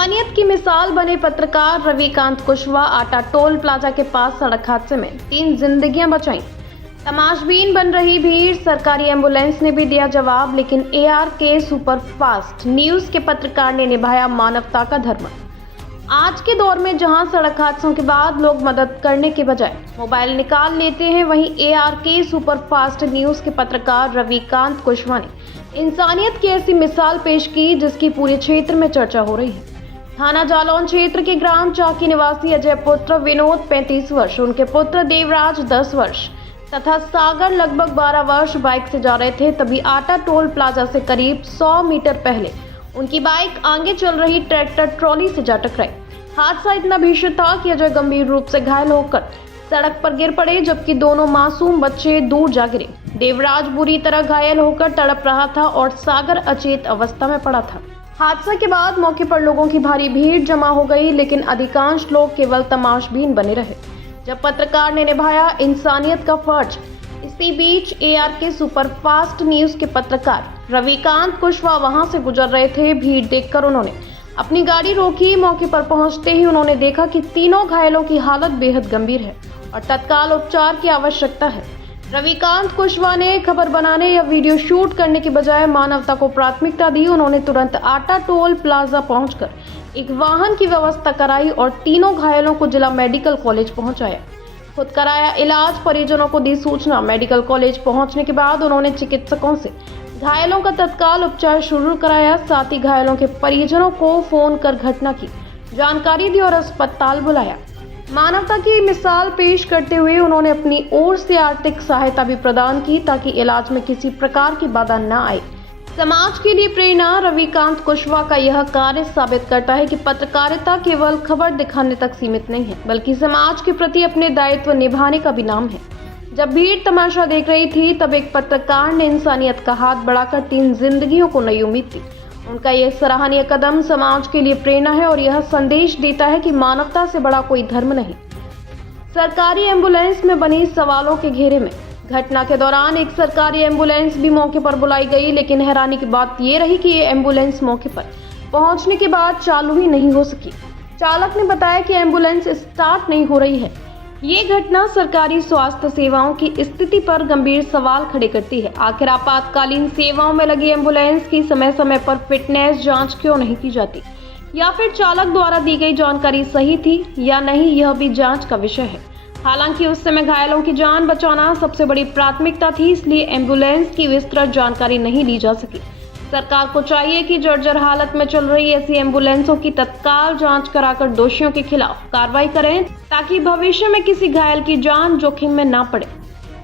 इंसानियत की मिसाल बने पत्रकार रविकांत कुशवाहा आटा टोल प्लाजा के पास सड़क हादसे में 3 जिंदगियां बचाईं। तमाशबीन बन रही भीड़, सरकारी एम्बुलेंस ने भी दिया जवाब, लेकिन ARK सुपरफास्ट न्यूज के पत्रकार ने निभाया मानवता का धर्म। आज के दौर में जहां सड़क हादसों के बाद लोग मदद करने के बजाय मोबाइल निकाल लेते हैं, वहीं ARK सुपरफास्ट न्यूज के पत्रकार रविकांत कुशवाहा ने इंसानियत की ऐसी मिसाल पेश की जिसकी पूरे क्षेत्र में चर्चा हो रही है। थाना जालौन क्षेत्र के ग्राम चाकी निवासी अजय पुत्र विनोद 35 वर्ष, उनके पुत्र देवराज 10 वर्ष तथा सागर लगभग 12 वर्ष बाइक से जा रहे थे। तभी आटा टोल प्लाजा से करीब 100 मीटर पहले उनकी बाइक आगे चल रही ट्रैक्टर ट्रॉली से जा टकराई। हादसा इतना भीषण था कि अजय गंभीर रूप से घायल होकर सड़क पर गिर पड़े, जबकि दोनों मासूम बच्चे दूर जा गिरे। देवराज बुरी तरह घायल होकर तड़प रहा था और सागर अचेत अवस्था में पड़ा था। हादसा के बाद मौके पर लोगों की भारी भीड़ जमा हो गई, लेकिन अधिकांश लोग केवल तमाशबीन बने रहे जब पत्रकार ने निभाया इंसानियत का फर्ज। इसी बीच ARK सुपरफास्ट न्यूज के पत्रकार रविकांत कुशवाहा वहां से गुजर रहे थे। भीड़ देखकर उन्होंने अपनी गाड़ी रोकी। मौके पर पहुंचते ही उन्होंने देखा कि तीनों घायलों की हालत बेहद गंभीर है और तत्काल उपचार की आवश्यकता है। रविकांत कुशवाहा ने खबर बनाने या वीडियो शूट करने के बजाय मानवता को प्राथमिकता दी। उन्होंने तुरंत आटा टोल प्लाजा पहुंचकर एक वाहन की व्यवस्था कराई और तीनों घायलों को जिला मेडिकल कॉलेज पहुंचाया। खुद कराया इलाज, परिजनों को दी सूचना। मेडिकल कॉलेज पहुंचने के बाद उन्होंने चिकित्सकों से घायलों का तत्काल उपचार शुरू कराया। साथ ही घायलों के परिजनों को फोन कर घटना की जानकारी दी और अस्पताल बुलाया। मानवता की मिसाल पेश करते हुए उन्होंने अपनी ओर से आर्थिक सहायता भी प्रदान की ताकि इलाज में किसी प्रकार की बाधा न आए। समाज के लिए प्रेरणा। रविकांत कुशवाहा का यह कार्य साबित करता है कि पत्रकारिता केवल खबर दिखाने तक सीमित नहीं है, बल्कि समाज के प्रति अपने दायित्व निभाने का भी नाम है। जब भीड़ तमाशा देख रही थी, तब एक पत्रकार ने इंसानियत का हाथ बढ़ाकर 3 जिंदगियों को नई उम्मीद दी। उनका यह सराहनीय कदम समाज के लिए प्रेरणा है और यह संदेश देता है कि मानवता से बड़ा कोई धर्म नहीं। सरकारी एम्बुलेंस में बनी सवालों के घेरे में घटना के दौरान एक सरकारी एम्बुलेंस भी मौके पर बुलाई गई, लेकिन हैरानी की बात यह रही कि ये एम्बुलेंस मौके पर पहुंचने के बाद चालू ही नहीं हो सकी। चालक ने बताया कि एम्बुलेंस स्टार्ट नहीं हो रही है। ये घटना सरकारी स्वास्थ्य सेवाओं की स्थिति पर गंभीर सवाल खड़े करती है। आखिर आपातकालीन सेवाओं में लगी एम्बुलेंस की समय समय पर फिटनेस जांच क्यों नहीं की जाती, या फिर चालक द्वारा दी गई जानकारी सही थी या नहीं, यह भी जांच का विषय है। हालांकि उस समय घायलों की जान बचाना सबसे बड़ी प्राथमिकता थी, इसलिए एम्बुलेंस की विस्तृत जानकारी नहीं ली जा सकी। सरकार को चाहिए कि जर्जर हालत में चल रही ऐसी एम्बुलेंसों की तत्काल जांच कराकर दोषियों के खिलाफ कार्रवाई करें ताकि भविष्य में किसी घायल की जान जोखिम में ना पड़े।